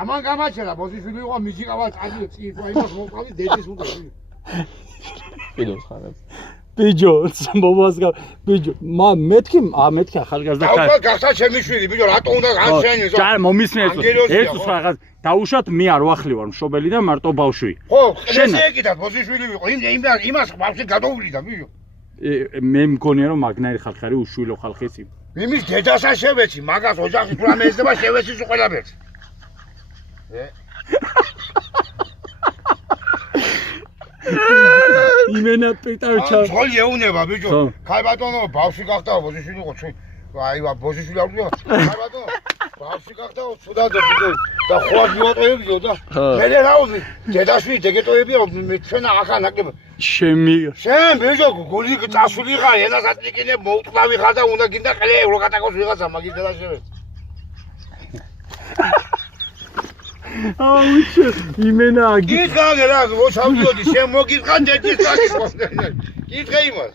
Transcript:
ამან გამაჩერა ბოზიშვილი იყო მიჯიყავა წადი წირვა იმას მოყავი დედის უნდა პიროს ხარებს ბიჯო მომას ბიჯო მეთქი ახალგაზრდა ხარ გახსა ჩემი შვილი ბიჯო რატო უნდა განშენიო ჯარ მომისმენ ეს რაღაც დაუშვათ მე არ ვახლი ვარ მშობელი და მარტო ბავშვი ხო ესე ეკიდა ბოზიშვილი ვიყო იმას ბავშვი გადაუვლიდა ბიჯო მე მგონია რომ მაგნაირი ხალხი არის უშვილო ხალხი ის იმის დედასაც შევეცი მაგას ოჯახის თუ რამე ეძება შევეცი ყველაფერს იმენა პიტარჩა ძოლი ეუნება ბიჯო ხაი ბატონო ბავშვი გახდა ბოზიშვილი იყო აი ბოზიშვილი არ ვიყო ხაი ბატონო ბავშვი გახდა ცუდად ბიჯო და ხوار მივატოებიო და მე რაუდი დედაშვილი დეგეტოებია ჩვენ ახლა ნაკლებია შენ ბიჯო გული წასული ხარ ენას ატლიკინე მოუტყავი ხარ და უნდა გინდა ყლე რო გატაკოს ვიღაცა მაგის დედა შევეც აუჩე იმენა გიხარ რა მოჩავდიოდი შენ მოგიყან დედის საკითხს გითხე იმას